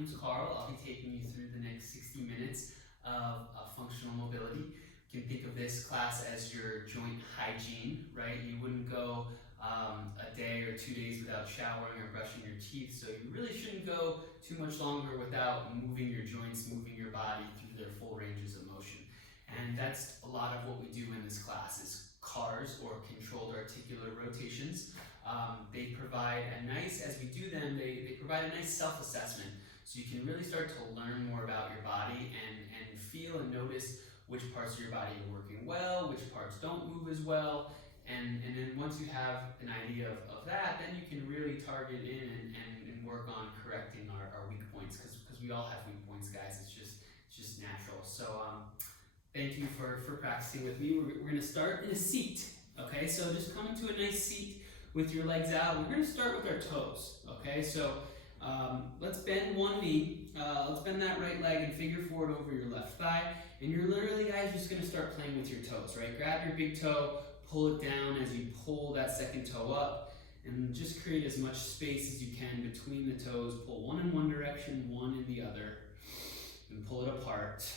name's Carl. I'll be taking you through the next 60 minutes of functional mobility. You can think of this class as your joint hygiene, right? You wouldn't go a day or 2 days without showering or brushing your teeth, so you really shouldn't go too much longer without moving your joints, moving your body through their full ranges of motion. And that's a lot of what we do in this class is CARs, or controlled articular rotations. They provide a nice, as we do them, they provide a nice self-assessment, so you can really start to learn more about your body and feel and notice which parts of your body are working well, which parts don't move as well, and then once you have an idea of that, then you can really target in and work on correcting our weak points, because we all have weak points, guys. It's just natural. So thank you for practicing with me. We're going to start in a seat, okay? So just come into a nice seat with your legs out. We're going to start with our toes, okay? So let's bend one knee. Let's bend that right leg and figure forward over your left thigh. And you're literally, guys, just going to start playing with your toes, right? Grab your big toe, pull it down as you pull that second toe up, and just create as much space as you can between the toes. Pull one in one direction, one in the other, and pull it apart.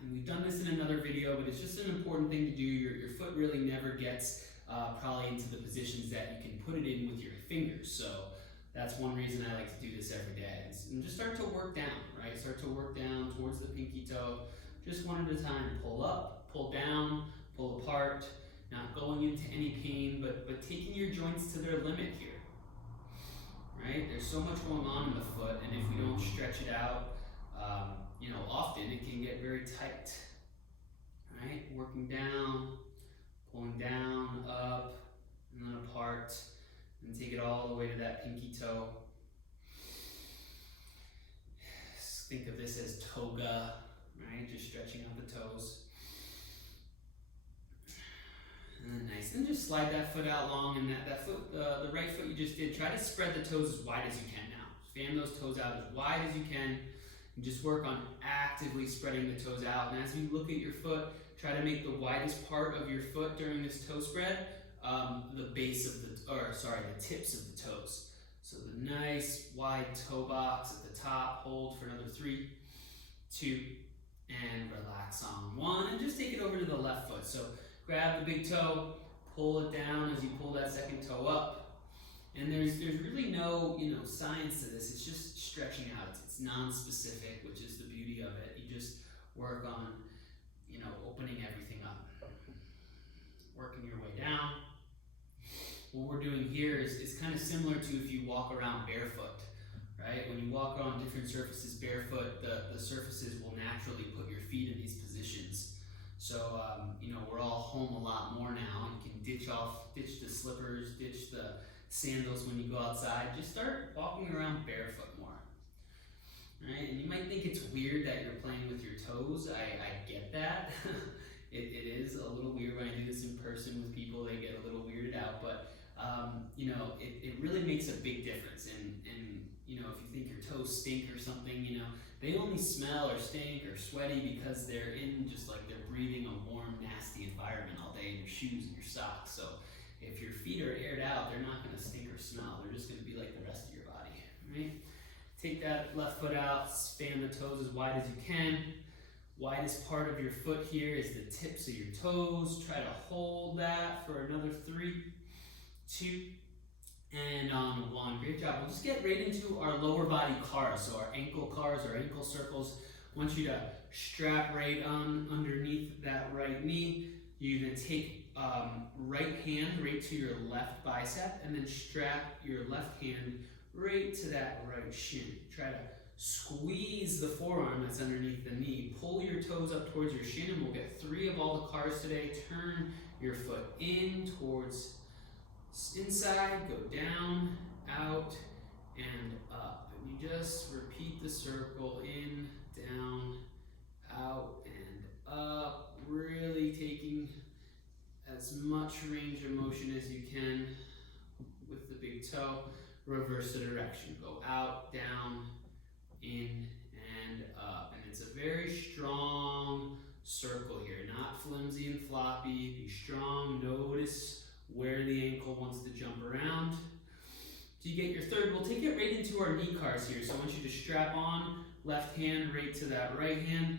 And we've done this in another video, but it's just an important thing to do. Your foot really never gets probably into the positions that you can put it in with your fingers. So that's one reason I like to do this every day. And just start to work down, right? Start to work down towards the pinky toe. Just one at a time. Pull up, pull down, pull apart. Not going into any pain, but taking your joints to their limit here, right? There's so much going on in the foot, and if we don't stretch it out, often it can get very tight, right? Working down, pulling down, up, and then apart, and take it all the way to that pinky toe. Think of this as toga, right? Just stretching out the toes. And then nice. And just slide that foot out long, and that foot, the right foot you just did, try to spread the toes as wide as you can now. Fan those toes out as wide as you can. And just work on actively spreading the toes out. And as you look at your foot, try to make the widest part of your foot during this toe spread the base of the tips of the toes. So the nice wide toe box at the top. Hold for another 3, 2, and relax on 1. And just take it over to the left foot. So grab the big toe, pull it down as you pull that second toe up. And there's really no science to this. It's just stretching out. It's non-specific, which is the beauty of it. You just work on opening everything up, working your way down. What we're doing here is kind of similar to if you walk around barefoot, right? When you walk on different surfaces barefoot, the surfaces will naturally put your feet in these positions. So we're all home a lot more now. You can ditch the slippers, ditch the sandals when you go outside. Just start walking around barefoot more, right? And you might think it's weird that you're playing with your toes. I get that. It is a little weird when I do this in person with people. They get a little weirded out, but it really makes a big difference. And if you think your toes stink or something, they only smell or stink or sweaty because they're in they're breathing a warm, nasty environment all day in your shoes and your socks. So if your feet are aired out, they're not going to stink or smell. They're just going to be like the rest of your body, right? Take that left foot out, span the toes as wide as you can. Widest part of your foot here is the tips of your toes. Try to hold that for another 3, 2, and on 1. Great job. We'll just get right into our lower body CARs. So our ankle CARs, our ankle circles. I want you to strap right on underneath that right knee. You're going to take right hand right to your left bicep, and then strap your left hand right to that right shin. Try to squeeze the forearm that's underneath the knee. Pull your toes up towards your shin, and we'll get 3 of all the CARs today. Turn your foot in towards inside, go down, out, and up. And you just repeat the circle in, down, out, and up. Really taking as much range of motion as you can with the big toe. Reverse the direction. Go out, down, in, and up. And it's a very strong circle here, not flimsy and floppy. Be strong. Notice where the ankle wants to jump around. So you get your third, we'll take it right into our knee cars here. So I want you to strap on, left hand right to that right hand.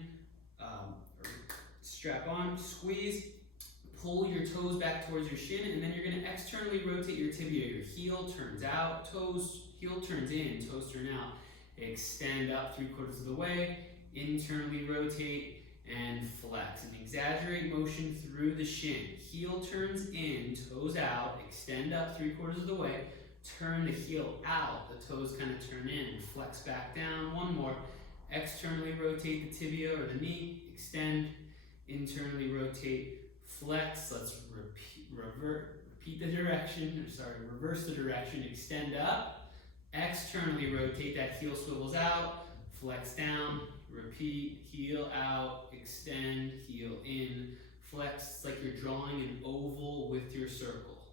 Strap on, squeeze, pull your toes back towards your shin, and then you're gonna externally rotate your tibia. Your heel turns out, heel turns in, toes turn out. Extend up 3/4 of the way, internally rotate, and flex. An exaggerate motion through the shin. Heel turns in, toes out, extend up 3/4 of the way, turn the heel out, the toes kind of turn in, flex back down. One more, externally rotate the tibia or the knee, extend, internally rotate, flex. Let's repeat the direction, reverse the direction, extend up, externally rotate, that heel swivels out, flex down, repeat, heel out, extend, heel in, flex. It's like you're drawing an oval with your circle.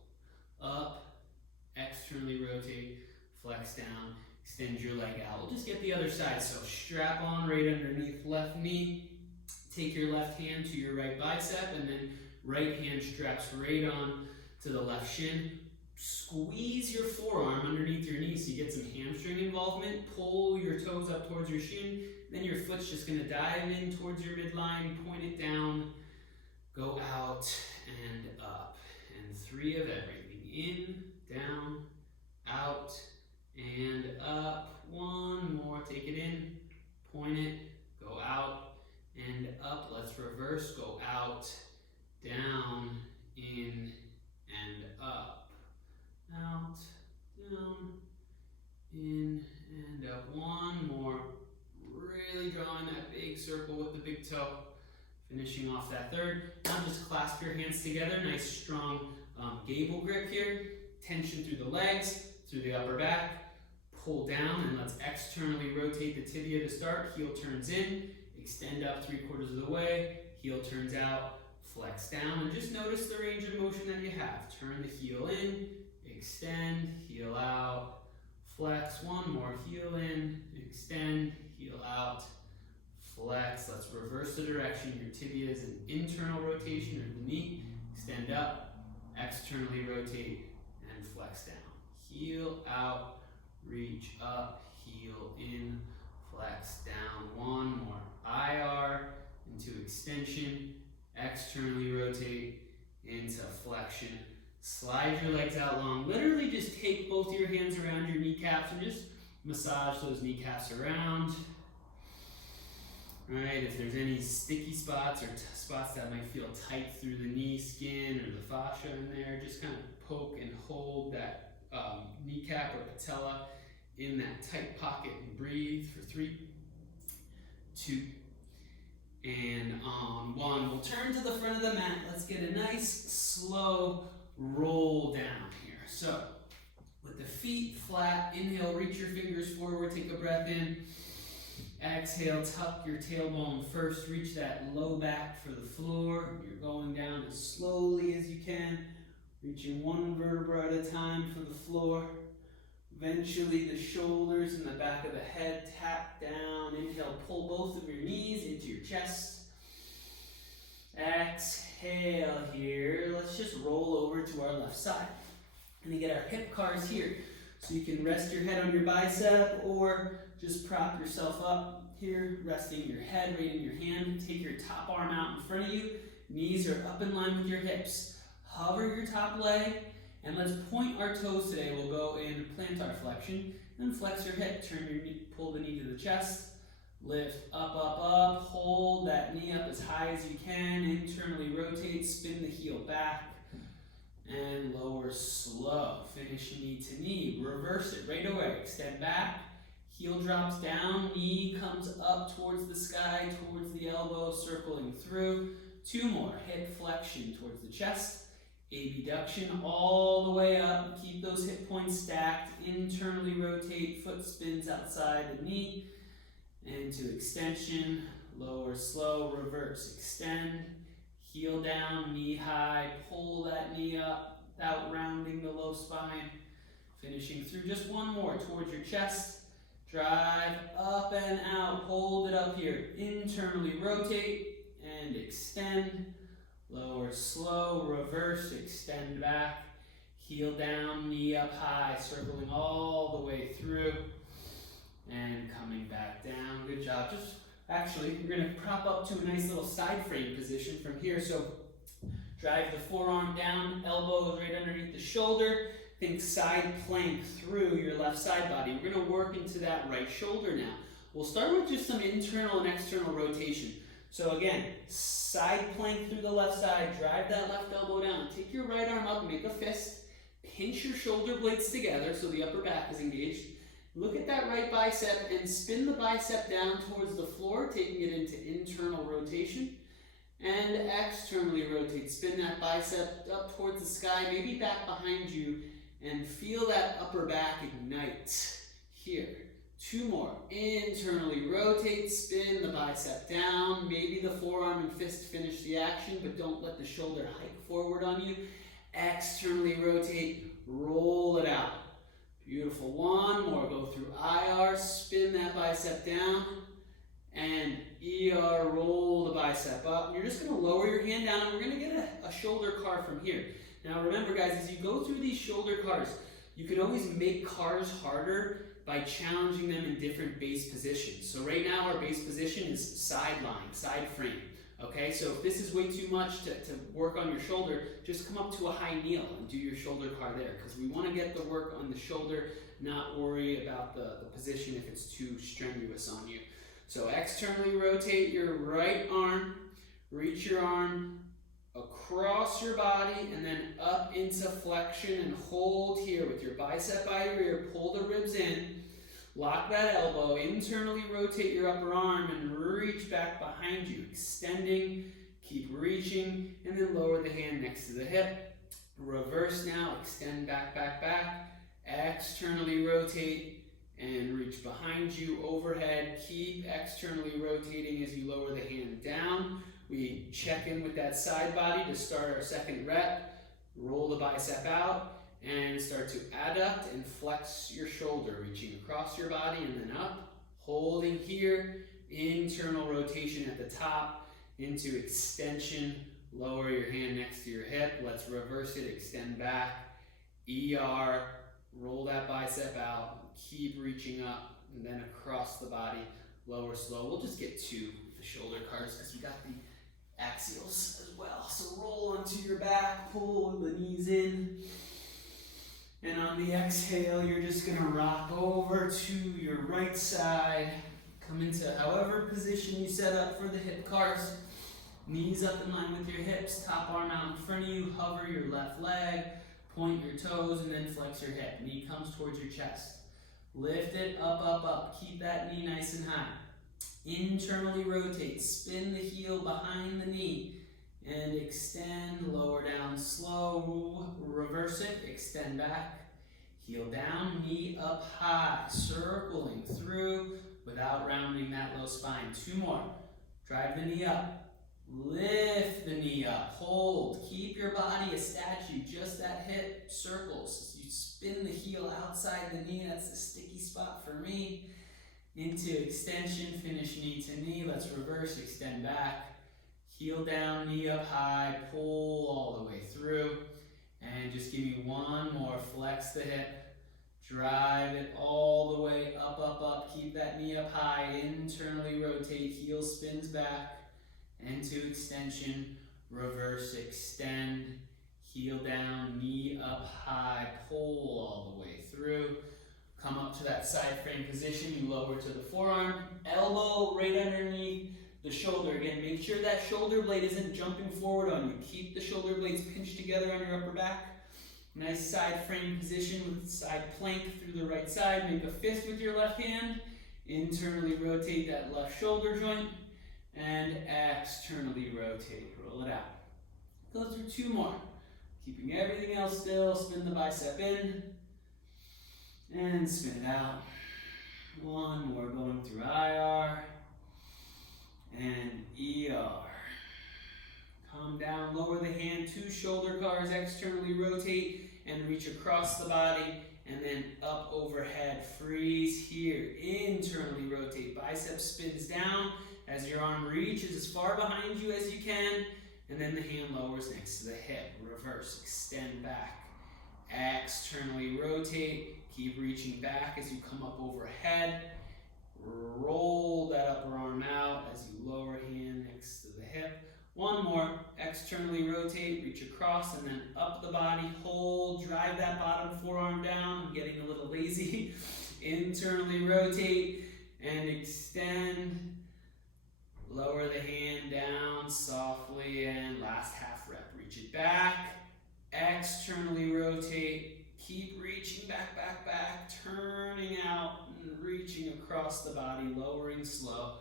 Up, externally rotate, flex down, extend your leg out. We'll just get the other side. So strap on right underneath left knee, take your left hand to your right bicep, and then right hand straps right on to the left shin. Squeeze your forearm underneath your knee so you get some hamstring involvement. Pull your toes up towards your shin. Then your foot's just going to dive in towards your midline, point it down, go out and up. And 3 of everything. In, down, out, and up. 1 more. Take it in, point it, go out, and up. Let's reverse. Go out, down, in, and up. Out, down, in, and up. 1 more. Really drawing that big circle with the big toe. Finishing off that third. Now just clasp your hands together. Nice strong gable grip here. Tension through the legs, through the upper back. Pull down and let's externally rotate the tibia to start. Heel turns in. Extend up 3/4 of the way. Heel turns out. Flex down. And just notice the range of motion that you have. Turn the heel in. Extend. Heel out. Flex. 1 more. Heel in. Extend. Heel out, flex. Let's reverse the direction. Your tibia is an internal rotation of the knee. Extend up, externally rotate, and flex down. Heel out, reach up, heel in, flex down. 1 more. IR into extension, externally rotate into flexion. Slide your legs out long. Literally just take both your hands around your kneecaps and just massage those kneecaps around. Right, if there's any sticky spots or spots that might feel tight through the knee skin or the fascia in there, just kind of poke and hold that kneecap or patella in that tight pocket and breathe for 3, 2, and on 1. We'll turn to the front of the mat. Let's get a nice slow roll down here. So with the feet flat, inhale, reach your fingers forward, take a breath in. Exhale, tuck your tailbone first, reach that low back for the floor. You're going down as slowly as you can, reaching 1 vertebra at a time for the floor. Eventually the shoulders and the back of the head tap down. Inhale, pull both of your knees into your chest. Exhale here. Let's just roll over to our left side. And we get our hip cars here. So you can rest your head on your bicep or just prop yourself up here, resting your head right in your hand. Take your top arm out in front of you. Knees are up in line with your hips. Hover your top leg, and let's point our toes today. We'll go in plantar flexion, then flex your hip. Turn your knee, pull the knee to the chest. Lift up, up, up. Hold that knee up as high as you can. Internally rotate, spin the heel back. And lower slow. Finish knee to knee. Reverse it right away. Extend back. Heel drops down. Knee comes up towards the sky, towards the elbow, circling through. 2 more. Hip flexion towards the chest. Abduction all the way up. Keep those hip points stacked. Internally rotate. Foot spins outside the knee. Into extension. Lower slow. Reverse. Extend. Heel down, knee high, pull that knee up without rounding the low spine. Finishing through just 1 more towards your chest. Drive up and out, hold it up here. Internally rotate and extend. Lower slow, reverse, extend back. heel down, knee up high, circling all the way through, and coming back down. Good job. Just actually, you're going to prop up to a nice little side frame position from here. So drive the forearm down, elbows right underneath the shoulder. Think side plank through your left side body. We're going to work into that right shoulder now. We'll start with just some internal and external rotation. So again, side plank through the left side, drive that left elbow down. Take your right arm up, make a fist. Pinch your shoulder blades together so the upper back is engaged. Look at that right bicep and spin the bicep down towards the floor, taking it into internal rotation. And externally rotate. Spin that bicep up towards the sky, maybe back behind you, and feel that upper back ignite. Here. 2 more. Internally rotate, spin the bicep down. Maybe the forearm and fist finish the action, but don't let the shoulder hike forward on you. Externally rotate, roll it out. Beautiful. 1 more. Go through IR, spin that bicep down, and ER, roll the bicep up. You're just going to lower your hand down, and we're going to get a shoulder carve from here. Now remember, guys, as you go through these shoulder carves, you can always make carves harder by challenging them in different base positions. So right now our base position is side lying, side frame. Okay, so if this is way too much to work on your shoulder, just come up to a high kneel and do your shoulder carve there, because we want to get the work on the shoulder, not worry about the position if it's too strenuous on you. So externally rotate your right arm, reach your arm across your body and then up into flexion and hold here with your bicep by your ear. Pull the ribs in, lock that elbow, internally rotate your upper arm and reach back behind you, extending, keep reaching, and then lower the hand next to the hip. Reverse now, extend back, back, back, externally rotate and reach behind you, overhead. Keep externally rotating as you lower the hand down. We check in with that side body to start our second rep. Roll the bicep out and start to adduct and flex your shoulder, reaching across your body and then up. Holding here, internal rotation at the top into extension. Lower your hand next to your hip. Let's reverse it, extend back. ER, roll that bicep out. Keep reaching up and then across the body. Lower slow. We'll just get 2 with the shoulder carves because we got the axials as well. So roll onto your back, pull the knees in. And on the exhale, you're just gonna rock over to your right side. Come into however position you set up for the hip carves. Knees up in line with your hips, top arm out in front of you, hover your left leg, point your toes, and then flex your hip. Knee comes towards your chest. Lift it up, up, up. Keep that knee nice and high. Internally rotate, spin the heel behind the knee, and extend, lower down slow, reverse it, extend back, heel down, knee up high, circling through without rounding that low spine. 2 more. Drive the knee up, lift the knee up, hold, keep your body a statue, just that hip circles. You spin the heel outside the knee, that's the sticky spot for me. Into extension, finish knee to knee. Let's reverse, extend back. Heel down, knee up high, pull all the way through. And just give me 1 more. Flex the hip. Drive it all the way up, up, up. Keep that knee up high. Internally rotate, heel spins back. Into extension, reverse, extend. Heel down, knee up high, pull all the way through. Come up to that side frame position, you lower to the forearm, elbow right underneath the shoulder. Again, make sure that shoulder blade isn't jumping forward on you. Keep the shoulder blades pinched together on your upper back. Nice side frame position with side plank through the right side. Make a fist with your left hand. Internally rotate that left shoulder joint. And externally rotate. Roll it out. Go through 2 more. Keeping everything else still. Spin the bicep in. And spin it out. 1 more, going through IR and ER. Calm down, lower the hand, 2 shoulder carves, externally rotate and reach across the body and then up overhead. Freeze here, internally rotate. Bicep spins down as your arm reaches as far behind you as you can, and then the hand lowers next to the hip. Reverse, extend back. externally rotate, keep reaching back as you come up overhead. Roll that upper arm out as you lower hand next to the hip. One more, externally rotate, reach across, and then up the body, hold, drive that bottom forearm down. I'm getting a little lazy. Internally rotate and extend. Lower the hand down softly, and last half rep, reach it back. Externally rotate, keep reaching back, back, back, turning out and reaching across the body, lowering slow.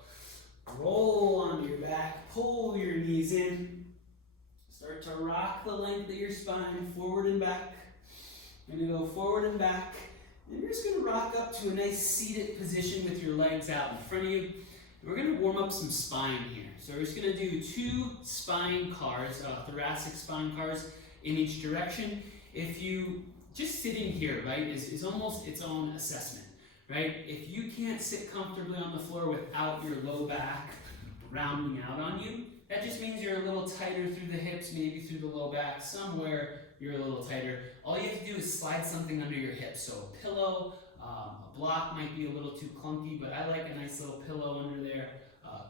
Roll onto your back, pull your knees in. Start to rock the length of your spine, forward and back. You're gonna go forward and back. And you're just gonna rock up to a nice seated position with your legs out in front of you. And we're gonna warm up some spine here. So we're just gonna do 2 spine cars, thoracic spine cars in each direction. If you, just sitting here, right, is almost its own assessment. Right? If you can't sit comfortably on the floor without your low back rounding out on you, that just means you're a little tighter through the hips, maybe through the low back, somewhere you're a little tighter. All you have to do is slide something under your hips. So a pillow, a block might be a little too clunky, but I like a nice little pillow under there.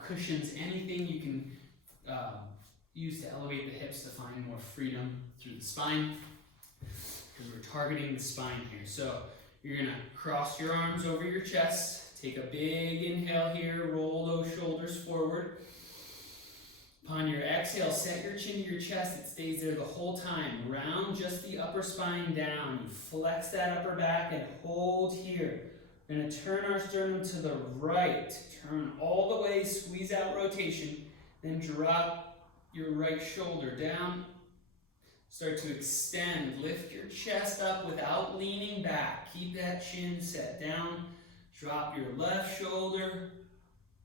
Cushions, anything you can use to elevate the hips to find more freedom through the spine, because we're targeting the spine here. So you're gonna cross your arms over your chest, take a big inhale here, roll those shoulders forward. Upon your exhale, set your chin to your chest, it stays there the whole time. Round just the upper spine down, you flex that upper back and hold here. We're gonna turn our sternum to the right, turn all the way, squeeze out rotation, then drop your right shoulder down. Start to extend, lift your chest up without leaning back. Keep that chin set down. Drop your left shoulder,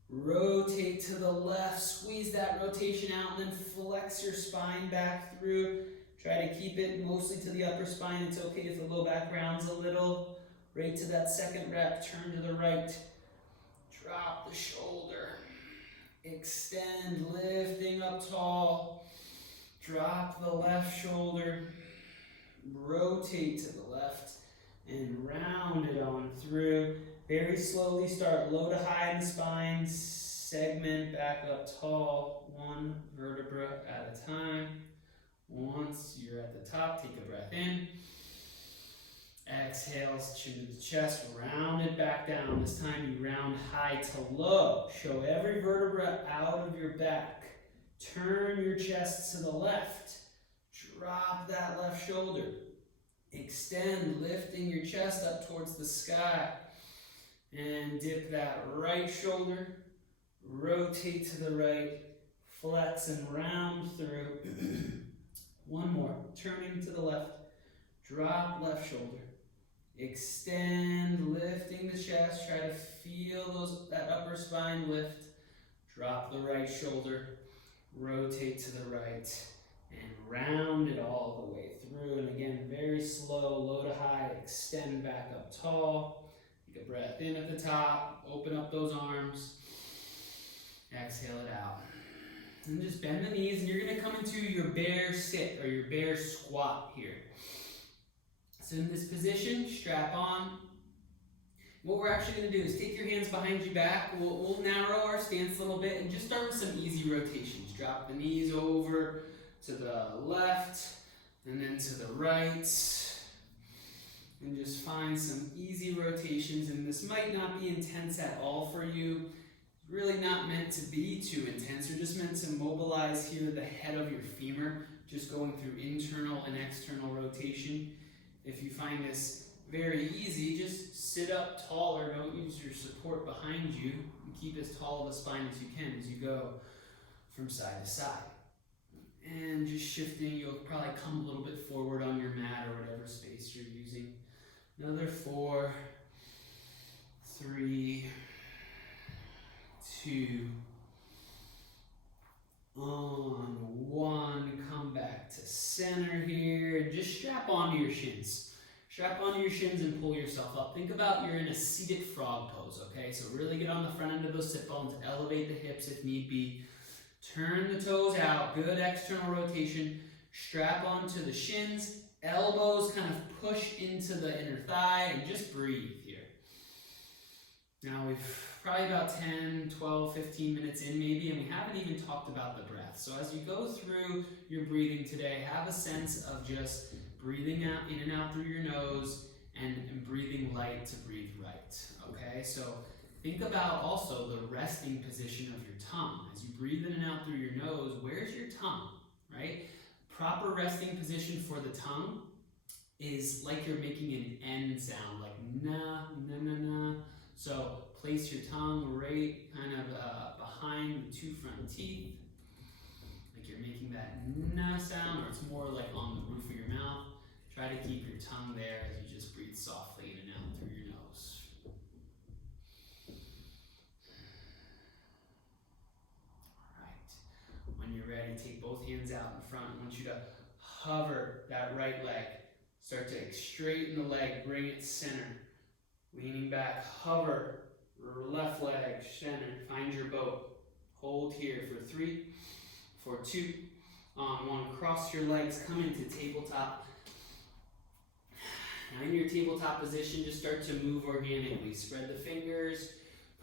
rotate to the left, squeeze that rotation out, and then flex your spine back through. Try to keep it mostly to the upper spine. It's okay if the low back rounds a little. Right to that second rep, turn to the right. Drop the shoulder. Extend, lifting up tall. Drop the left shoulder, rotate to the left, and round it on through. Very slowly start low to high in the spine, segment back up tall, 1 vertebra at a time. Once you're at the top, take a breath in. Exhale, chin to the chest, round it back down. This time you round high to low. Show every vertebra out of your back. Turn your chest to the left. Drop that left shoulder. Extend, lifting your chest up towards the sky. And dip that right shoulder. Rotate to the right. Flex and round through. One more. Turning to the left. Drop left shoulder. Extend, lifting the chest. Try to feel that upper spine lift. Drop the right shoulder. Rotate to the right and round it all the way through. And again, very slow, low to high, extend back up tall. Take a breath in at the top, open up those arms, exhale it out. And just bend the knees, and you're gonna come into your bear sit or your bear squat here. So in this position, strap on. What we're actually going to do is take your hands behind your back. We'll narrow our stance a little bit and just start with some easy rotations. Drop the knees over to the left and then to the right. And just find some easy rotations. And this might not be intense at all for you. It's really not meant to be too intense. You're just meant to mobilize here the head of your femur, just going through internal and external rotation. If you find this very easy, just sit up taller, don't use your support behind you, and keep as tall of a spine as you can as you go from side to side. And just shifting, you'll probably come a little bit forward on your mat or whatever space you're using. Another 4, 3, 2, on 1, come back to center here, just strap onto your shins. Strap onto your shins and pull yourself up. Think about you're in a seated frog pose, okay? So really get on the front end of those sit bones, elevate the hips if need be. Turn the toes out, good external rotation. Strap onto the shins Elbows kind of push into the inner thigh and just breathe here. Now we've probably about 10, 12, 15 minutes in maybe, and we haven't even talked about the breath. So as you go through your breathing today, have a sense of just breathing out in and out through your nose and breathing light to breathe right, okay? So think about also the resting position of your tongue. As you breathe in and out through your nose, where's your tongue, right? Proper resting position for the tongue is like you're making an N sound, like na, na, na, na. So place your tongue right kind of behind the two front teeth, like you're making that na sound, or it's more like on the roof of your mouth. Try to keep your tongue there as you just breathe softly in and out through your nose. All right. When you're ready, take both hands out in front. I want you to hover that right leg. Start to straighten the leg, bring it center. Leaning back, hover, left leg, center, find your boat. Hold here for 3, for 2, on 1. Cross your legs, come into tabletop. Now in your tabletop position, just start to move organically. Spread the fingers,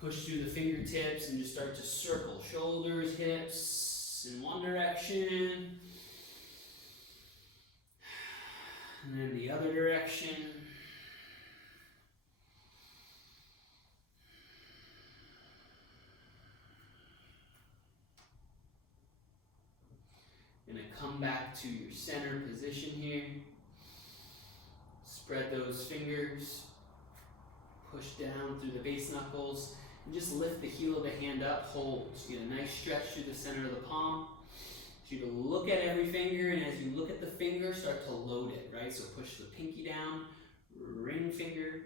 push through the fingertips, and just start to circle. Shoulders, hips in one direction, and then the other direction. Come back to your center position here. Spread those fingers. Push down through the base knuckles. And just lift the heel of the hand up. Hold. Just get a nice stretch through the center of the palm. So you to look at every finger, and as you look at the finger, start to load it, right? So push the pinky down, ring finger,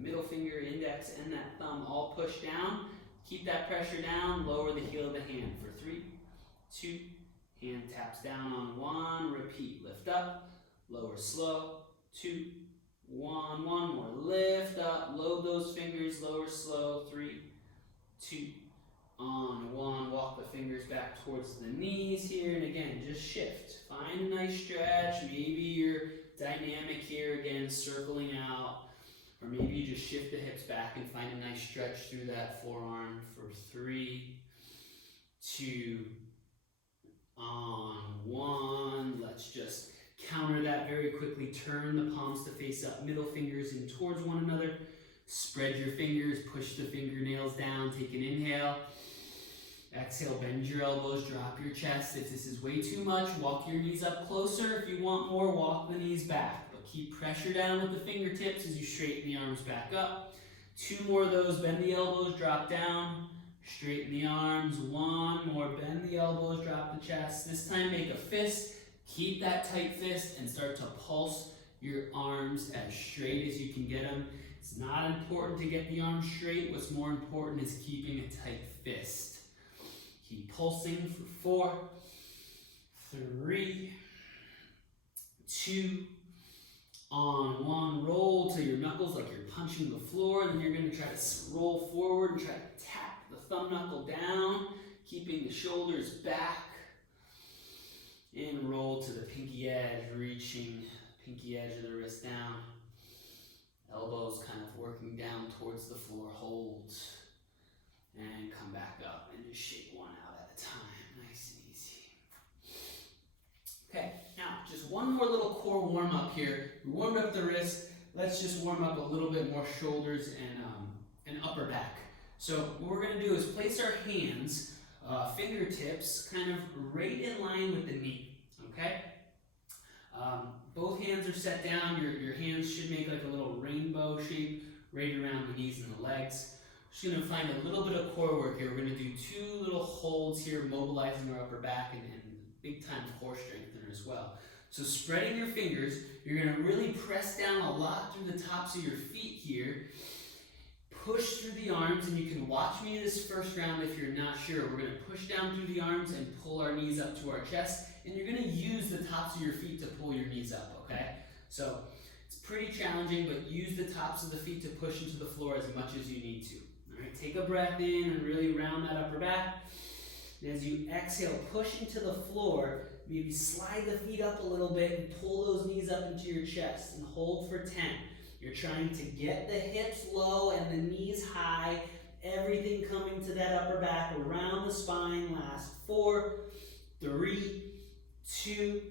middle finger, index, and that thumb all push down. Keep that pressure down. Lower the heel of the hand for 3, 2, hand taps down on 1, repeat, lift up, lower slow, 2, 1, 1 more, lift up, load those fingers, lower slow, 3, 2, on 1, walk the fingers back towards the knees here, and again, just shift, find a nice stretch, maybe you're dynamic here, again, circling out, or maybe you just shift the hips back and find a nice stretch through that forearm for 3, 2, on 1, let's just counter that very quickly. Turn the palms to face up, middle fingers in towards one another. Spread your fingers, push the fingernails down, take an inhale. Exhale, bend your elbows, drop your chest. If this is way too much, walk your knees up closer. If you want more, walk the knees back. But keep pressure down with the fingertips as you straighten the arms back up. 2 more of those, bend the elbows, drop down. Straighten the arms, 1 more, bend the elbows, drop the chest. This time make a fist, keep that tight fist, and start to pulse your arms as straight as you can get them. It's not important to get the arms straight, what's more important is keeping a tight fist. Keep pulsing for 4, 3, 2, on 1, roll till your knuckles like you're punching the floor, then you're going to try to roll forward and try to tap the thumb knuckle down, keeping the shoulders back, and roll to the pinky edge, reaching pinky edge of the wrist down, elbows kind of working down towards the floor, hold, and come back up, and just shake one out at a time, nice and easy. Okay, now just one more little core warm up here. We warmed up the wrist, let's just warm up a little bit more shoulders and upper back. So what we're going to do is place our hands, fingertips, kind of right in line with the knee, okay? Both hands are set down. Your hands should make like a little rainbow shape right around the knees and the legs. Just going to find a little bit of core work here. We're going to do 2 little holds here, mobilizing our upper back and big time core strengthener as well. So spreading your fingers, you're going to really press down a lot through the tops of your feet here. Push through the arms, and you can watch me this first round if you're not sure. We're going to push down through the arms and pull our knees up to our chest, and you're going to use the tops of your feet to pull your knees up, okay? So it's pretty challenging, but use the tops of the feet to push into the floor as much as you need to. All right, take a breath in and really round that upper back. And as you exhale, push into the floor, Maybe slide the feet up a little bit and pull those knees up into your chest and hold for 10. You're trying to get the hips low and the knees high, everything coming to that upper back, around the spine. Last 4, 3, 2,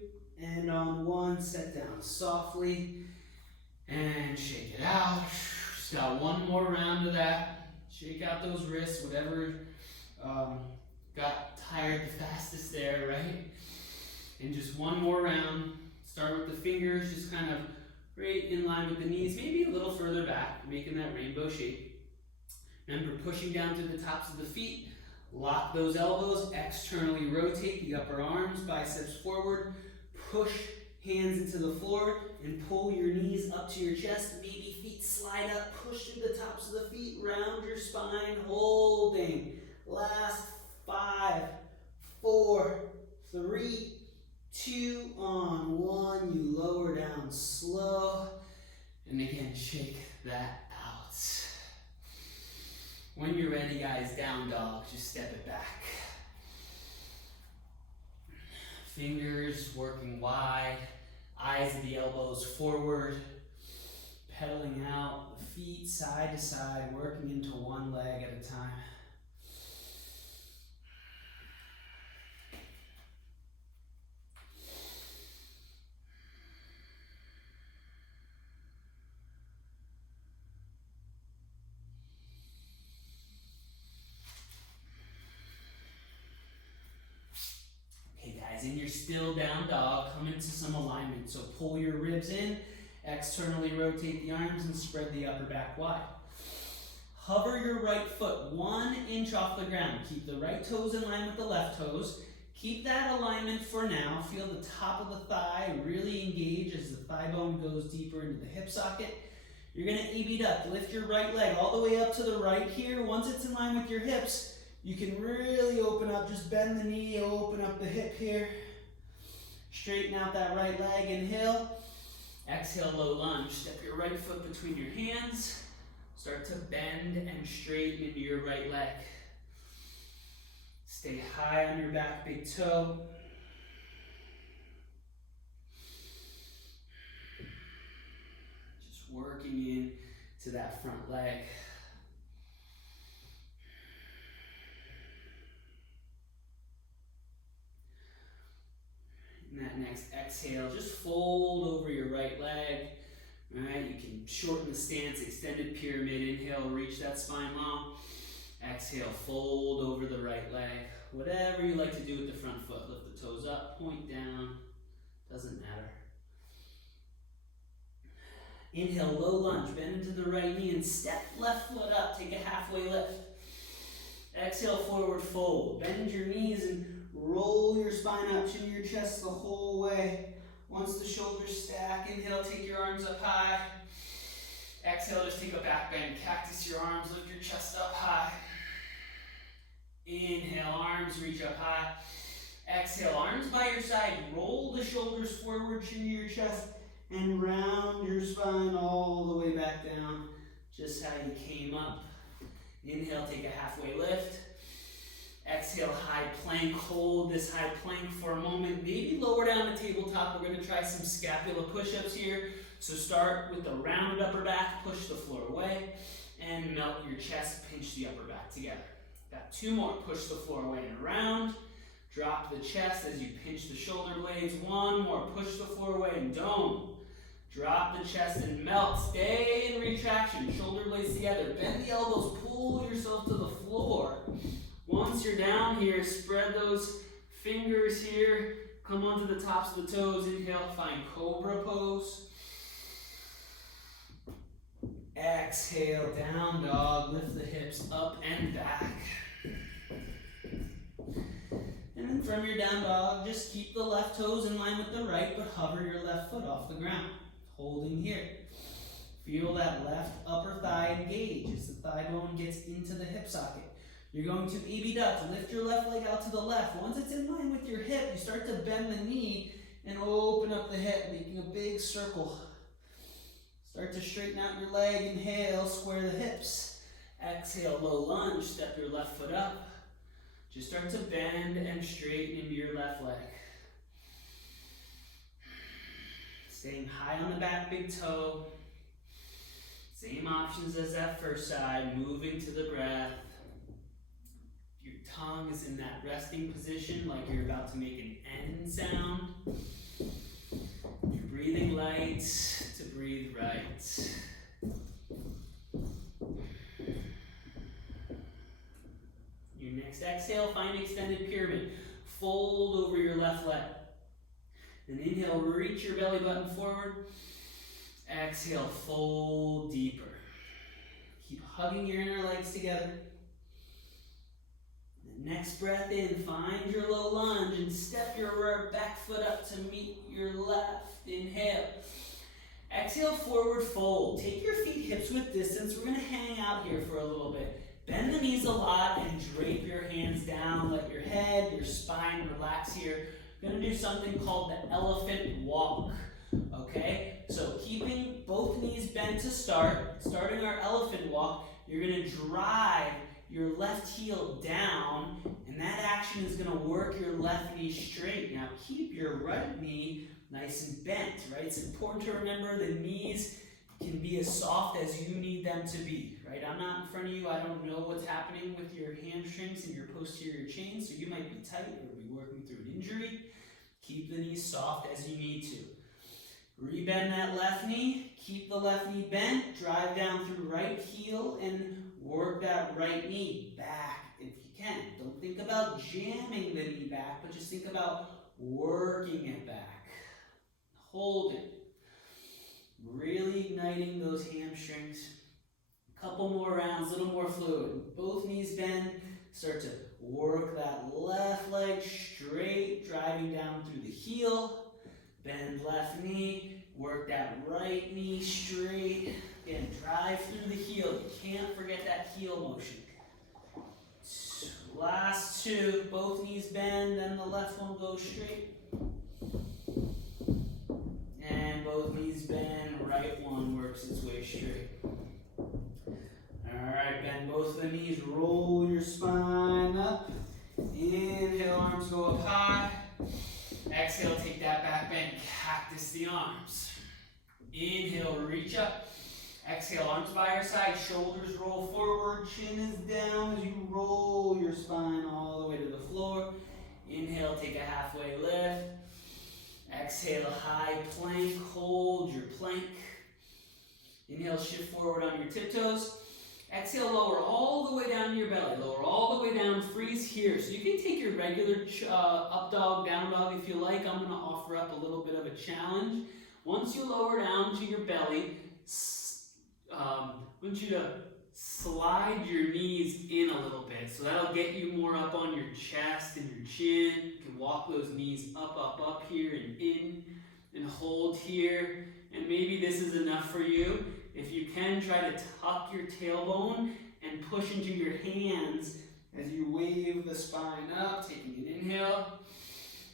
and on 1, set down softly and shake it out. Just got one more round of that. Shake out those wrists, whatever got tired the fastest there, right? And just one more round. Start with the fingers, just kind of right in line with the knees, maybe a little further back, making that rainbow shape. Remember, pushing down through the tops of the feet. Lock those elbows, externally rotate the upper arms, biceps forward. Push hands into the floor and pull your knees up to your chest. Maybe feet slide up, push through the tops of the feet, round your spine, holding. Last 5, 4, 3, 2, on 1. You lower down slow. And again, shake that out. When you're ready, guys, down dog, just step it back. Fingers working wide, eyes of the elbows forward, pedaling out, the feet side to side, working into one leg at a time. And you're still down dog, come into some alignment. So pull your ribs in, externally rotate the arms and spread the upper back wide. Hover your right foot 1 inch off the ground. Keep the right toes in line with the left toes. Keep that alignment for now. Feel the top of the thigh really engage as the thigh bone goes deeper into the hip socket. You're gonna A-B duck, lift your right leg all the way up to the right here. Once it's in line with your hips, you can really open up, just bend the knee, open up the hip here. Straighten out that right leg, inhale. Exhale, low lunge. Step your right foot between your hands. Start to bend and straighten into your right leg. Stay high on your back big toe. Just working in to that front leg. And that next exhale, just fold over your right leg. All right, you can shorten the stance, extended pyramid. Inhale, reach that spine long. Exhale, fold over the right leg. Whatever you like to do with the front foot. Lift the toes up, point down. Doesn't matter. Inhale, low lunge, bend into the right knee and step left foot up. Take a halfway lift. Exhale, forward fold. Bend your knees and roll your spine up, chin your chest the whole way. Once the shoulders stack, inhale, take your arms up high. Exhale, just take a back bend. Cactus your arms, lift your chest up high. Inhale, arms reach up high. Exhale, arms by your side. Roll the shoulders forward, chin to your chest, and round your spine all the way back down, just how you came up. Inhale, take a halfway lift. Exhale, high plank. Hold this high plank for a moment. Maybe lower down the tabletop. We're going to try some scapula push-ups here. So start with the rounded upper back. Push the floor away. And melt your chest. Pinch the upper back together. Got 2 more. Push the floor away and round. Drop the chest as you pinch the shoulder blades. 1 more. Push the floor away and dome. Drop the chest and melt. Stay in retraction. Shoulder blades together. Bend the elbows. Pull yourself to the floor. Once you're down here, spread those fingers here. Come onto the tops of the toes. Inhale, find cobra pose. Exhale, down dog. Lift the hips up and back. And then from your down dog, just keep the left toes in line with the right, but hover your left foot off the ground. Holding here. Feel that left upper thigh engage as the thigh bone gets into the hip socket. You're going to A-B duck, lift your left leg out to the left. Once it's in line with your hip, you start to bend the knee and open up the hip, making a big circle. Start to straighten out your leg, inhale, square the hips. Exhale, low lunge, step your left foot up. Just start to bend and straighten into your left leg. Staying high on the back big toe. Same options as that first side, moving to the breath. Your tongue is in that resting position like you're about to make an N sound. You're breathing light to breathe right. Your next exhale, find extended pyramid. Fold over your left leg. Then inhale, reach your belly button forward. Exhale, fold deeper. Keep hugging your inner legs together. The next breath in, find your low lunge and step your back foot up to meet your left. Inhale. Exhale, forward fold. Take your feet hips width distance. We're going to hang out here for a little bit. Bend the knees a lot and drape your hands down. Let your head, your spine relax here. We're going to do something called the elephant walk. Okay? So keeping both knees bent to start, starting our elephant walk, you're going to drive your left heel down, and that action is going to work your left knee straight. Now keep your right knee nice and bent, right? It's important to remember the knees can be as soft as you need them to be, right? I'm not in front of you. I don't know what's happening with your hamstrings and your posterior chain, so you might be tight or be working through an injury. Keep the knees soft as you need to. Rebend that left knee. Keep the left knee bent. Drive down through right heel and work that right knee back if you can. Don't think about jamming the knee back, but just think about working it back. Hold it. Really igniting those hamstrings. A couple more rounds, a little more fluid. Both knees bend. Start to work that left leg straight, driving down through the heel. Bend left knee. Work that right knee straight. Again, drive through the heel. You can't forget that heel motion. Last two. Both knees bend, then the left one goes straight. And both knees bend, right one works its way straight. Alright, bend both the knees, roll your spine up. Inhale, arms go up high. Exhale, take that back bend, cactus the arms. Inhale, reach up. Exhale, arms by your side, shoulders roll forward, chin is down as you roll your spine all the way to the floor. Inhale, take a halfway lift. Exhale, high plank, hold your plank. Inhale, shift forward on your tiptoes. Exhale, lower all the way down to your belly. Lower all the way down, freeze here. So you can take your regular up dog, down dog if you like. I'm going to offer up a little bit of a challenge. Once you lower down to your belly, I want you to slide your knees in a little bit. So that'll get you more up on your chest and your chin. You can walk those knees up here and in and hold here. And maybe this is enough for you. If you can, try to tuck your tailbone and push into your hands as you wave the spine up, taking an inhale.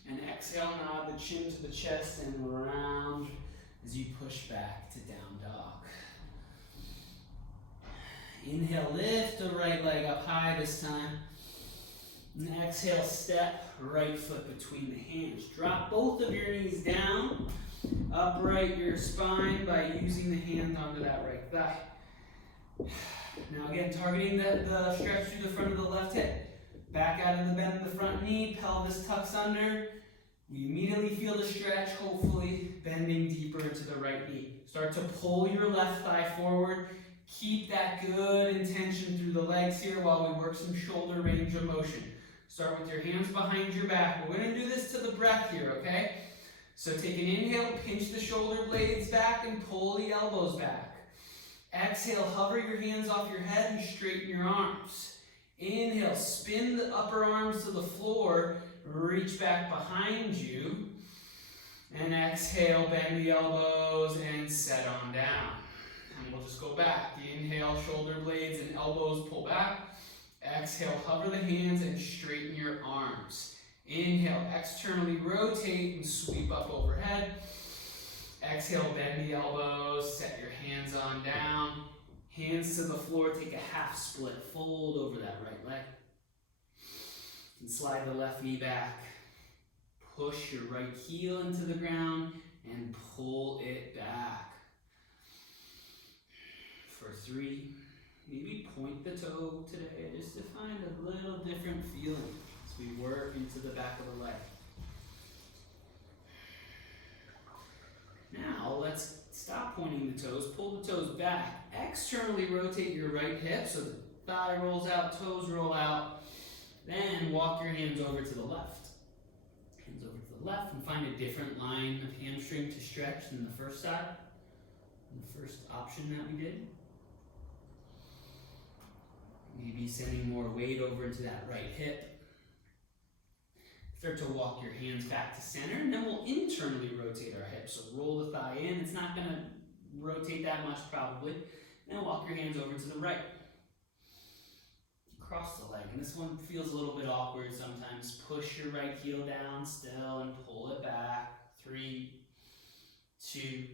And exhale, nod the chin to the chest and round as you push back to down dog. Inhale, lift the right leg up high this time. And exhale, step right foot between the hands. Drop both of your knees down. Upright your spine by using the hand onto that right thigh. Now again, targeting the stretch through the front of the left hip. Back out of the bend of the front knee, pelvis tucks under. We immediately feel the stretch, hopefully bending deeper into the right knee. Start to pull your left thigh forward. Keep that good intention through the legs here while we work some shoulder range of motion. Start with your hands behind your back. We're going to do this to the breath here, okay? So take an inhale, pinch the shoulder blades back and pull the elbows back. Exhale, hover your hands off your head and straighten your arms. Inhale, spin the upper arms to the floor, reach back behind you. And exhale, bend the elbows and set on down. And we'll just go back. The inhale, shoulder blades and elbows pull back. Exhale, hover the hands and straighten your arms. Inhale, externally rotate and sweep up overhead. Exhale, bend the elbows, set your hands on down. Hands to the floor, take a half split, fold over that right leg. And slide the left knee back. Push your right heel into the ground. and pull it back. For 3, maybe point the toe today just to find a little different feeling as we work into the back of the leg. Now let's stop pointing the toes, pull the toes back, externally rotate your right hip so the thigh rolls out, toes roll out, then walk your hands over to the left. Hands over to the left and find a different line of hamstring to stretch than the first side, the first option that we did. Maybe sending more weight over into that right hip. Start to walk your hands back to center, and then we'll internally rotate our hips. So roll the thigh in. It's not going to rotate that much probably. Then walk your hands over to the right. Cross the leg. And this one feels a little bit awkward sometimes. Push your right heel down still and pull it back. 3, 2,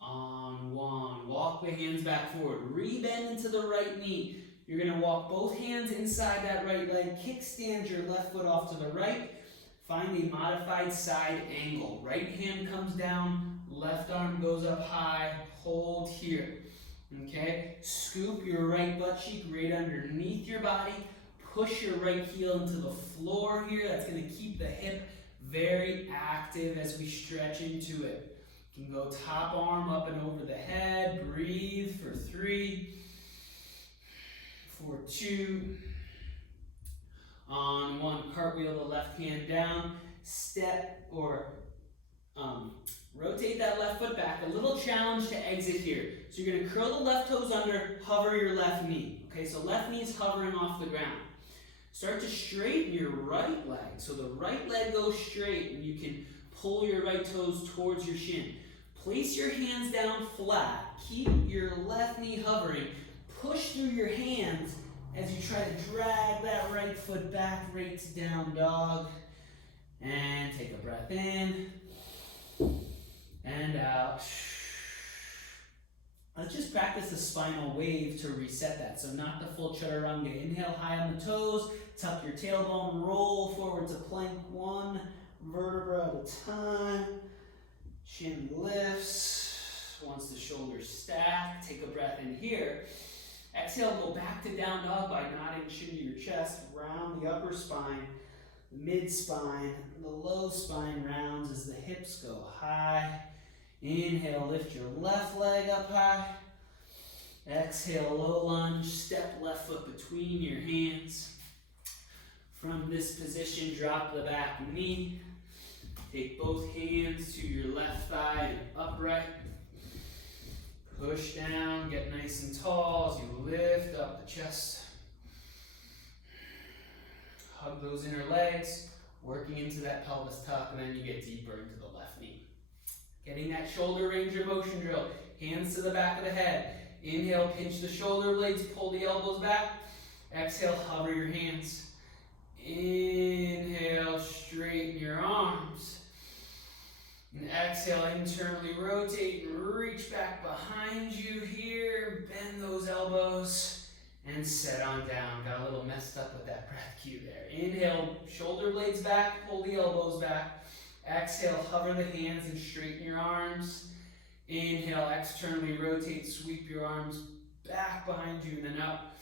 on 1. Walk the hands back forward. Rebend into the right knee. You're going to walk both hands inside that right leg. Kickstand your left foot off to the right. Find a modified side angle. Right hand comes down. Left arm goes up high. Hold here. Okay? Scoop your right butt cheek right underneath your body. Push your right heel into the floor here. That's going to keep the hip very active as we stretch into it. You can go top arm up and over the head. Breathe for 3, for 2, on 1. Cartwheel the left hand down. Step or rotate that left foot back. A little challenge to exit here. So you're going to curl the left toes under, hover your left knee. Okay, so left knee is hovering off the ground. Start to straighten your right leg. So the right leg goes straight and you can pull your right toes towards your shin. Place your hands down flat. Keep your left knee hovering. Push through your hands as you try to drag that right foot back right to down dog. And take a breath in and out. Let's just practice the spinal wave to reset that. So not the full chaturanga. Inhale high on the toes, tuck your tailbone, roll forward to plank 1 vertebra at a time. Chin lifts. Once the shoulders stack, take a breath in here. Exhale, go back to down dog by nodding chin to your chest. Round the upper spine, the mid spine, the low spine rounds as the hips go high. Inhale, lift your left leg up high. Exhale, low lunge, step left foot between your hands. From this position, drop the back knee. Take both hands to your left thigh and upright. Push down, get nice and tall as you lift up the chest. Hug those inner legs, working into that pelvis tuck, and then you get deeper into the left knee. Getting that shoulder range of motion drill. Hands to the back of the head. Inhale, pinch the shoulder blades, pull the elbows back. Exhale, hover your hands. Inhale, straighten your arms. And exhale, internally rotate and reach back behind you here. Bend those elbows and set on down. Got a little messed up with that breath cue there. Inhale, shoulder blades back, pull the elbows back. Exhale, hover the hands and straighten your arms. Inhale, externally rotate, sweep your arms back behind you and then up.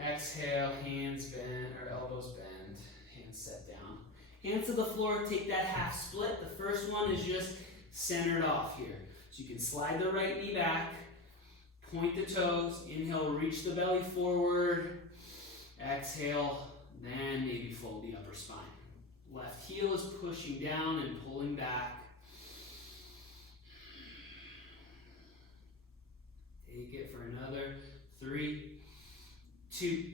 Exhale, hands bend, or elbows bend, hands set down. Hands to the floor, take that half split. The first one is just centered off here. So you can slide the right knee back, point the toes, inhale, reach the belly forward. Exhale, then maybe fold the upper spine. Left heel is pushing down and pulling back. Take it for another 3, 2,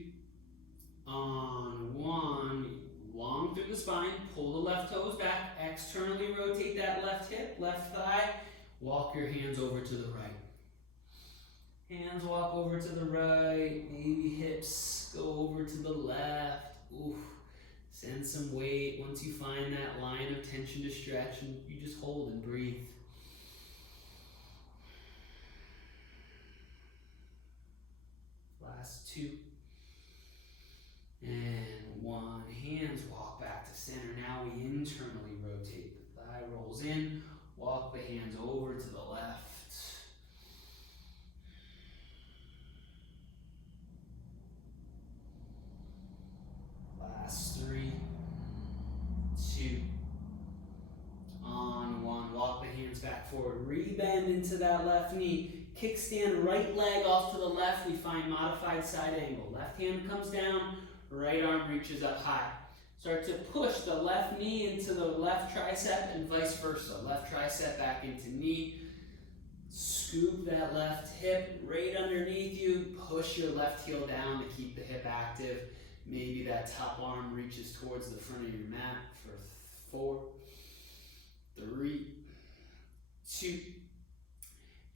on 1. Long through the spine, pull the left toes back, externally rotate that left hip, left thigh, walk your hands over to the right. Hands walk over to the right, maybe hips go over to the left. Oof. Send some weight once you find that line of tension to stretch, and you just hold and breathe. Last 2. And 1. Hands walk back to center. Now we internally rotate. The thigh rolls in. Walk big bend into that left knee. Kickstand right leg off to the left, we find modified side angle. Left hand comes down, right arm reaches up high. Start to push the left knee into the left tricep and vice versa. Left tricep back into knee. Scoop that left hip right underneath you. Push your left heel down to keep the hip active. Maybe that top arm reaches towards the front of your mat for 4, 3, 2,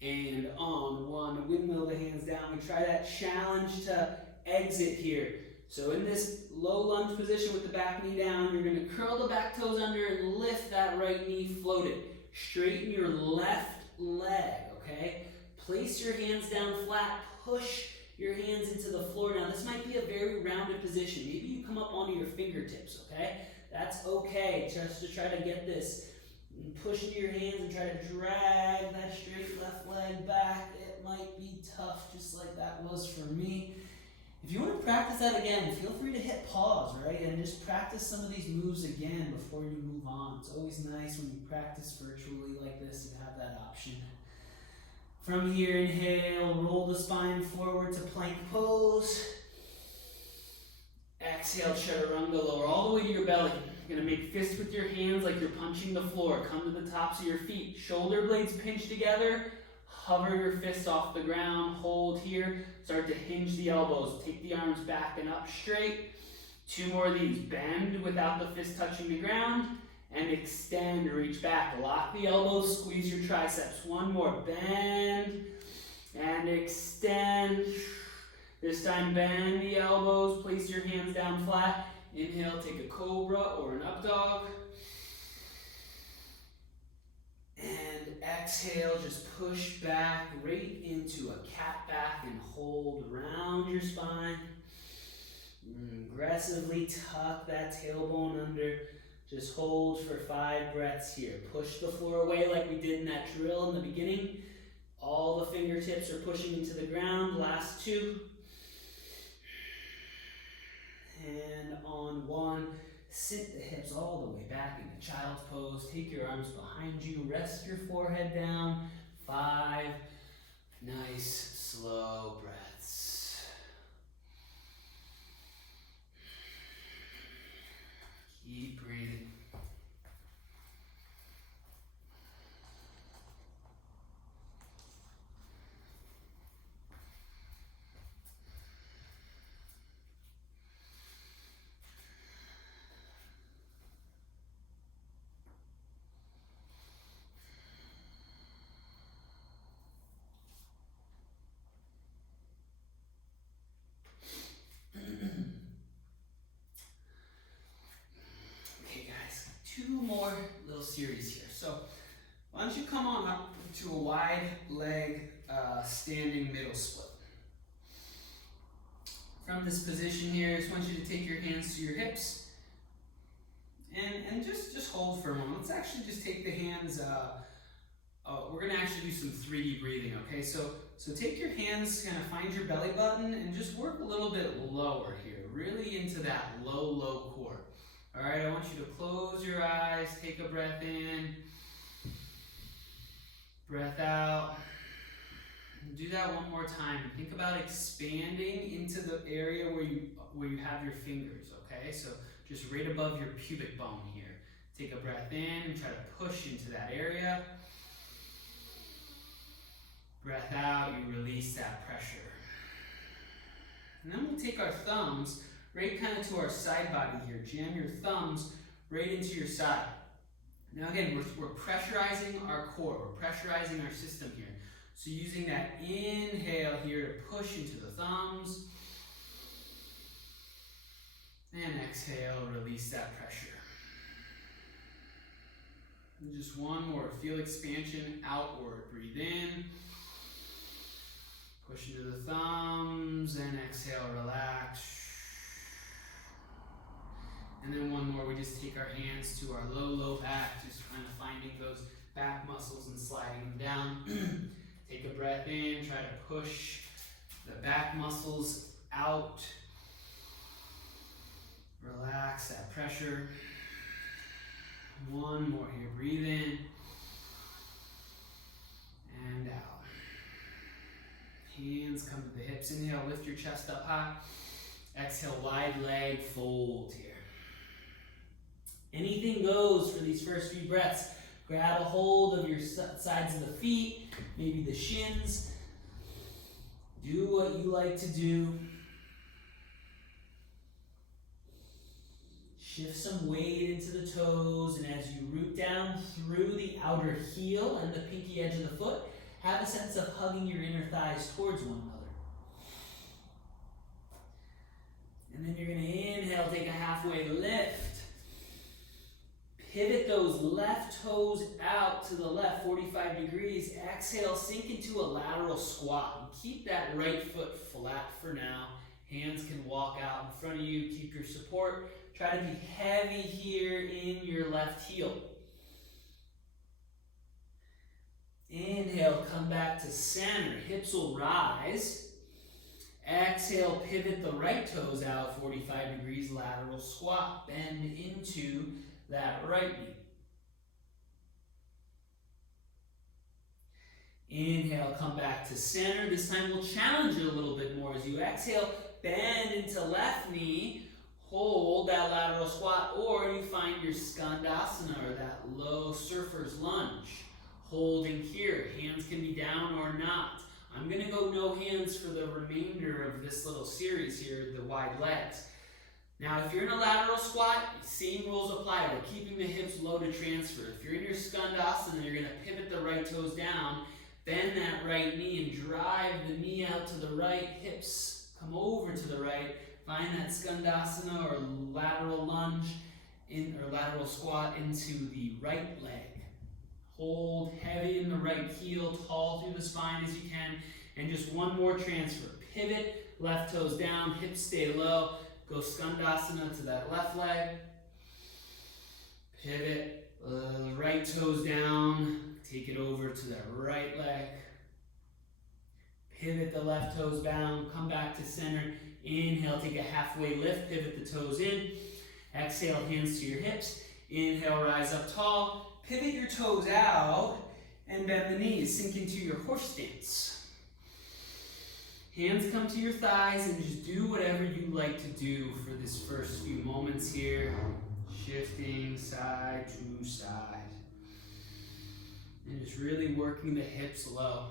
and on 1. Windmill the hands down. We try that challenge to exit here. So in this low lunge position with the back knee down, you're going to curl the back toes under and lift that right knee floated. Straighten your left leg, okay? Place your hands down flat, push your hands into the floor. Now this might be a very rounded position. Maybe you come up onto your fingertips, okay? That's okay, just to try to get this. Push into your hands and try to drag that straight left leg back. It might be tough, just like that was for me. If you want to practice that again, feel free to hit pause, right? And just practice some of these moves again before you move on. It's always nice when you practice virtually like this, you have that option. From here, inhale, roll the spine forward to plank pose. Exhale, chaturanga, lower all the way to your belly. You're gonna make fists with your hands like you're punching the floor. Come to the tops of your feet. Shoulder blades pinch together. Hover your fists off the ground. Hold here. Start to hinge the elbows. Take the arms back and up straight. 2 more of these. Bend without the fist touching the ground. And extend, reach back. Lock the elbows, squeeze your triceps. 1 more. Bend and extend. This time bend the elbows. Place your hands down flat. Inhale, take a cobra or an up dog. And exhale, just push back right into a cat back and hold around your spine. Aggressively tuck that tailbone under. Just hold for 5 breaths here. Push the floor away like we did in that drill in the beginning. All the fingertips are pushing into the ground. Last 2. And on 1, sit the hips all the way back into child's pose. Take your arms behind you. Rest your forehead down. 5 nice, slow breaths. Keep breathing. More little series here. So why don't you come on up to a wide leg standing middle split. From this position here, I just want you to take your hands to your hips and just hold for a moment. Let's actually just take the hands, we're gonna actually do some 3D breathing, okay? So take your hands, kind of find your belly button and just work a little bit lower here, really into that low core. All right, I want you to close your eyes, take a breath in, breath out. Do that one more time. Think about expanding into the area where you have your fingers, okay? So just right above your pubic bone here. Take a breath in and try to push into that area. Breath out, you release that pressure. And then we'll take our thumbs right kind of to our side body here. Jam your thumbs right into your side. Now again, we're pressurizing our core. We're pressurizing our system here. So using that inhale here to push into the thumbs. And exhale, release that pressure. And just one more. Feel expansion outward. Breathe in. Push into the thumbs and exhale, relax. And then one more, we just take our hands to our low back, just kind of finding those back muscles and sliding them down. Take a breath in, try to push the back muscles out. Relax that pressure. One more here, breathe in. Hands come to the hips. Inhale, lift your chest up high. Exhale, wide leg fold here. Anything goes for these first few breaths. Grab a hold of your sides of the feet, maybe the shins. Do what you like to do. Shift some weight into the toes, and as you root down through the outer heel and the pinky edge of the foot, have a sense of hugging your inner thighs towards one another. And then you're going to inhale, take a halfway lift. Pivot those left toes out to the left, 45 degrees. Exhale, sink into a lateral squat. And keep that right foot flat for now. Hands can walk out in front of you. Keep your support. Try to be heavy here in your left heel. Inhale, come back to center. Hips will rise. Exhale, pivot the right toes out, 45 degrees, lateral squat. Bend into that right knee. Inhale, come back to center. This time we'll challenge it a little bit more. As you exhale, bend into left knee. Hold that lateral squat, or you find your skandasana, or that low surfer's lunge. Holding here. Hands can be down or not. I'm going to go no hands for the remainder of this little series here, the wide legs. Now, if you're in a lateral squat, same rules apply. We're keeping the hips low to transfer. If you're in your skandasana, you're going to pivot the right toes down, bend that right knee, and drive the knee out to the right. Hips come over to the right. Find that skandasana or lateral lunge or lateral squat into the right leg. Hold heavy in the right heel, tall through the spine as you can. And just one more transfer. Pivot, left toes down, hips stay low. Go skandasana to that left leg. Pivot, right toes down. Take it over to that right leg. Pivot the left toes down, come back to center. Inhale, take a halfway lift, pivot the toes in. Exhale, hands to your hips. Inhale, rise up tall. Pivot your toes out and bend the knees. Sink into your horse stance. Hands come to your thighs and just do whatever you like to do for this first few moments here. Shifting side to side. And just really working the hips low.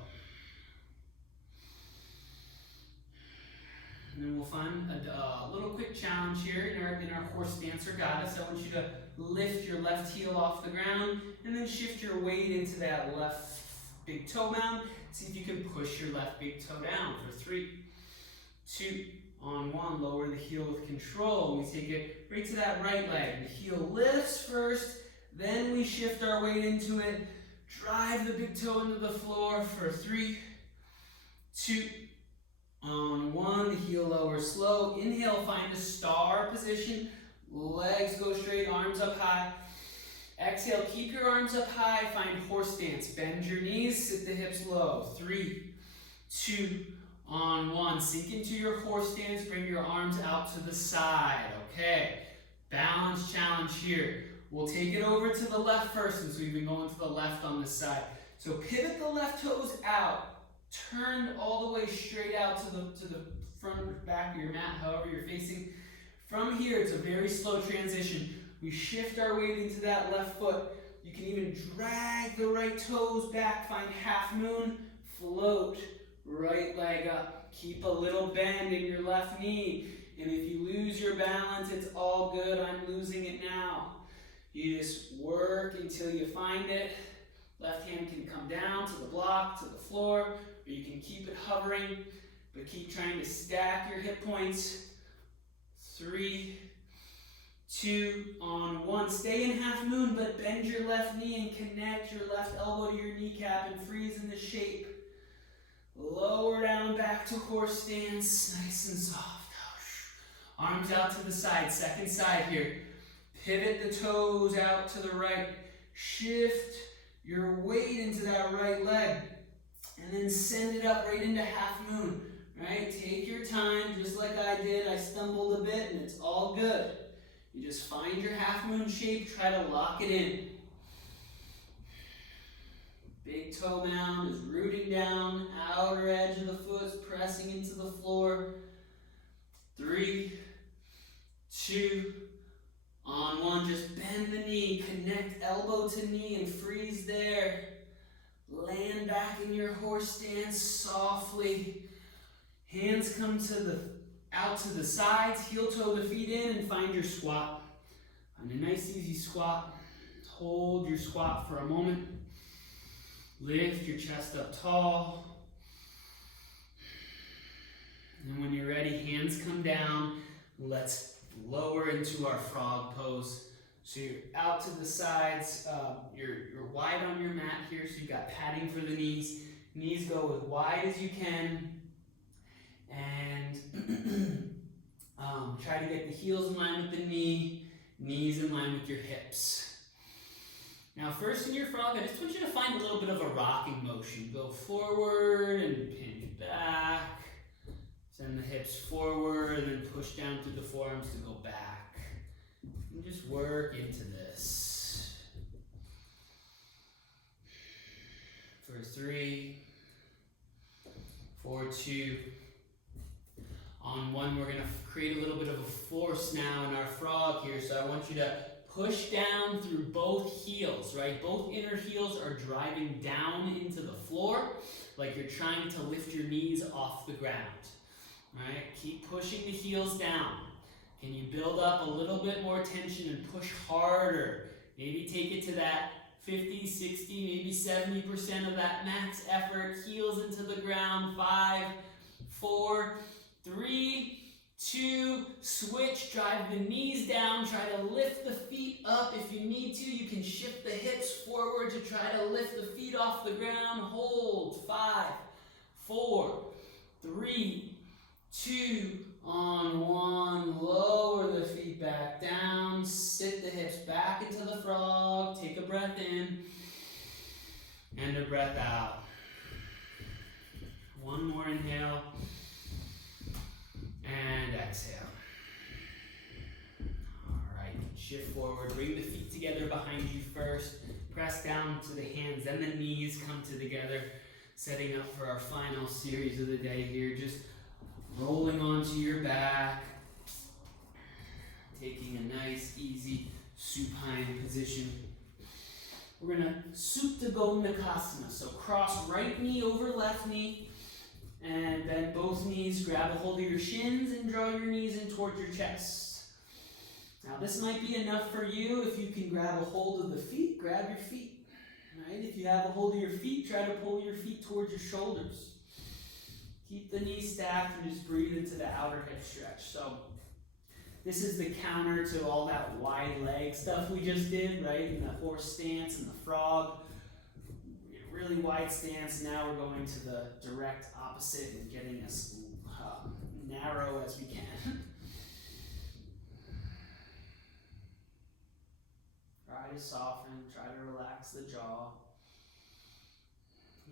And then we'll find a little quick challenge here in our horse stance or goddess. I want you to lift your left heel off the ground and then shift your weight into that left big toe mound. See if you can push your left big toe down for 3, 2, on 1. Lower the heel with control. We take it right to that right leg. The heel lifts first, then we shift our weight into it. Drive the big toe into the floor for 3, 2, on 1, the heel lowers slow. Inhale, find a star position. Legs go straight, arms up high. Exhale, keep your arms up high. Find horse stance. Bend your knees, sit the hips low. 3, 2, on 1. Sink into your horse stance. Bring your arms out to the side. Okay. Balance challenge here. We'll take it over to the left first since we've been going to the left on this side. So pivot the left toes out. Turn all the way straight out to the front back of your mat, however you're facing. From here, it's a very slow transition. We shift our weight into that left foot. You can even drag the right toes back, find half moon, float, right leg up. Keep a little bend in your left knee. And if you lose your balance, it's all good. I'm losing it now. You just work until you find it. Left hand can come down to the block, to the floor, or you can keep it hovering, but keep trying to stack your hip points. 3, 2, on 1. Stay in half moon, but bend your left knee and connect your left elbow to your kneecap and freeze in the shape. Lower down back to horse stance, nice and soft. Arms out to the side, second side here. Pivot the toes out to the right. Shift your weight into that right leg. And then send it up right into half moon. Right? Take your time, just like I did. I stumbled a bit and it's all good. You just find your half moon shape, try to lock it in. Big toe mound is rooting down, outer edge of the foot is pressing into the floor. 3, 2, on 1, just bend the knee, connect elbow to knee and freeze there. Land back in your horse stance softly. Hands come out to the sides, heel toe the feet in and find your squat. Find a nice easy squat. Hold your squat for a moment. Lift your chest up tall. And when you're ready, hands come down. Let's lower into our frog pose. So you're out to the sides. You're wide on your mat here, so you've got padding for the knees. Knees go as wide as you can. And try to get the heels in line with the knee, knees in line with your hips. Now first in your frog, I just want you to find a little bit of a rocking motion. Go forward and pinch back. Send the hips forward and then push down through the forearms to go back. And just work into this. For 3, 4, 2. On 1, we're going to create a little bit of a force now in our frog here. So I want you to push down through both heels, right? Both inner heels are driving down into the floor like you're trying to lift your knees off the ground. Right? Keep pushing the heels down. Can you build up a little bit more tension and push harder? Maybe take it to that 50, 60, maybe 70% of that max effort. Heels into the ground. 5, 4, 3, 2, switch. Drive the knees down. Try to lift the feet up. If you need to, you can shift the hips forward to try to lift the feet off the ground. Hold. 5, 4, 3, 2, on 1, lower the feet back down, sit the hips back into the frog, take a breath in, and a breath out. One more inhale, and exhale. Alright, shift forward, bring the feet together behind you first, press down to the hands, then the knees come together, setting up for our final series of the day here. Just rolling onto your back, taking a nice, easy supine position. We're going to Supta Gomukasana, so cross right knee over left knee, and bend both knees, grab a hold of your shins and draw your knees in towards your chest. Now this might be enough for you. If you can grab a hold of the feet, grab your feet. Right? If you have a hold of your feet, try to pull your feet towards your shoulders. Keep the knees stacked and just breathe into the outer hip stretch. So this is the counter to all that wide leg stuff we just did, right? In the horse stance and the frog. Really wide stance. Now we're going to the direct opposite and getting as narrow as we can. Try to soften, try to relax the jaw.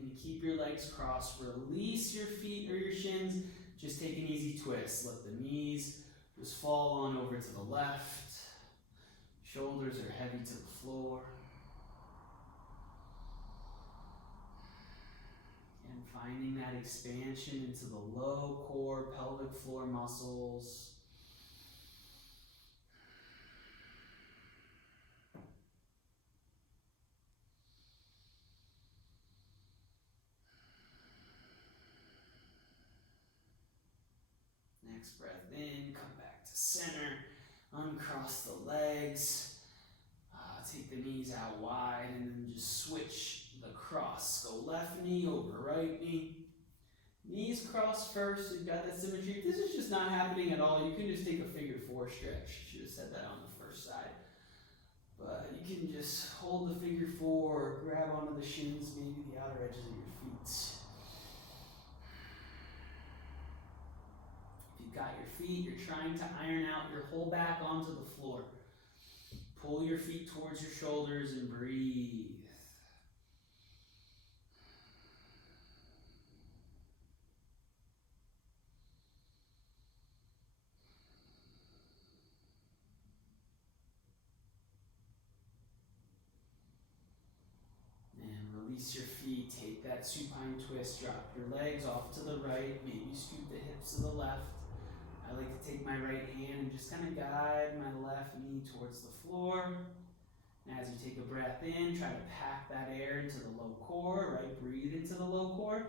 And keep your legs crossed. Release your feet or your shins. Just take an easy twist. Let the knees just fall on over to the left. Shoulders are heavy to the floor. And finding that expansion into the low core, pelvic floor muscles. Next breath in, come back to center, uncross the legs, take the knees out wide, and then just switch the cross. Go left knee over right knee. Knees cross first, you've got that symmetry. If this is just not happening at all, you can just take a figure 4 stretch. Should have said that on the first side. But you can just hold the figure 4, grab onto the shins, maybe the outer edges of your feet. Got your feet, you're trying to iron out your whole back onto the floor. Pull your feet towards your shoulders and breathe. And release your feet, take that supine twist, drop your legs off to the right, maybe scoot the hips to the left. I like to take my right hand and just kind of guide my left knee towards the floor. And as you take a breath in, try to pack that air into the low core, right? Breathe into the low core.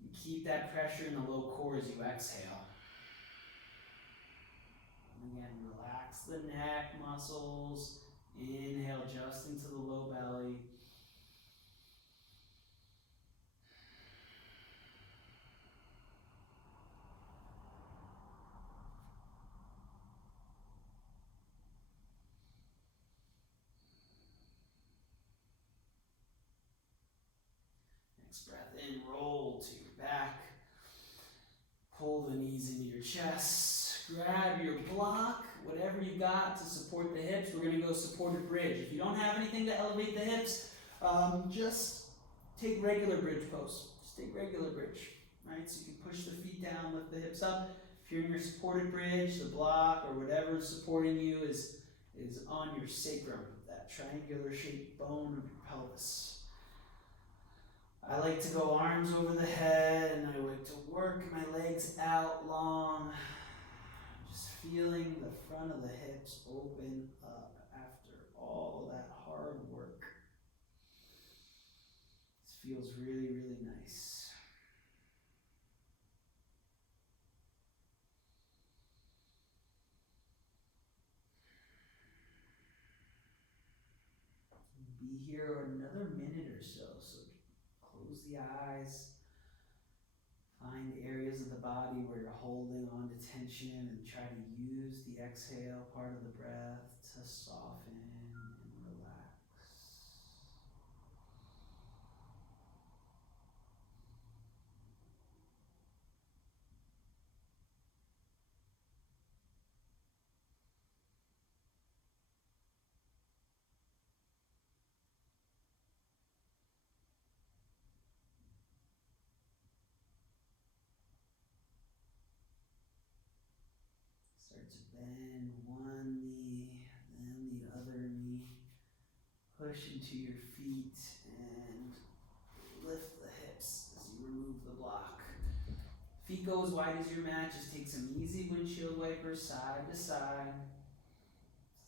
And keep that pressure in the low core as you exhale. And again, relax the neck muscles. Inhale just into the low belly. Next breath in, roll to your back. Pull the knees into your chest. Grab your block, whatever you got to support the hips. We're going to go supported bridge. If you don't have anything to elevate the hips, just take regular bridge pose. Just take regular bridge, right? So you can push the feet down, lift the hips up. If you're in your supported bridge, the block or whatever is supporting you is on your sacrum, that triangular shaped bone of your pelvis. I like to go arms over the head, and I like to work my legs out long. Just feeling the front of the hips open up after all that hard work. This feels really, really nice. Be here another minute or so. So close the eyes. Find areas of the body where you're holding on to tension and try to use the exhale part of the breath to soften and relax. Start to bend one knee, then the other knee. Push into your feet and lift the hips as you remove the block. Feet go as wide as your mat. Just take some easy windshield wipers, side to side,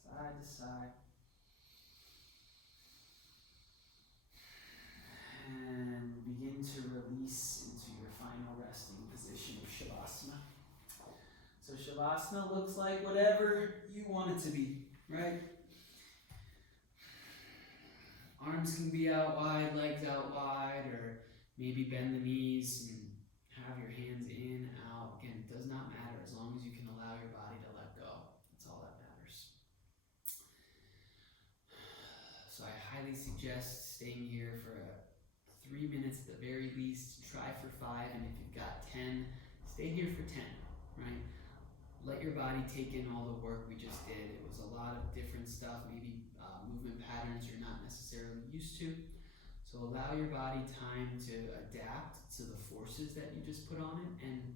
side to side. And begin to release into your final resting position of Shavasana. So Shavasana looks like whatever you want it to be, right? Arms can be out wide, legs out wide, or maybe bend the knees and have your hands in, out. Again, it does not matter as long as you can allow your body to let go. That's all that matters. So I highly suggest staying here for 3 minutes at the very least. Try for 5, and if you've got 10, stay here for 10, right? Let your body take in all the work we just did. It was a lot of different stuff, maybe movement patterns you're not necessarily used to. So allow your body time to adapt to the forces that you just put on it and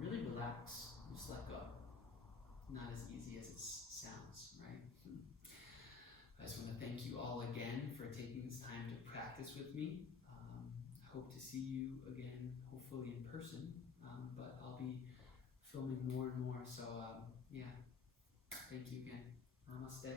really relax. Just let go. Not as easy as it sounds, right? I just want to thank you all again for taking this time to practice with me. I hope to see you again, hopefully in person, but I'll be filming more and more. So yeah, thank you again. Namaste.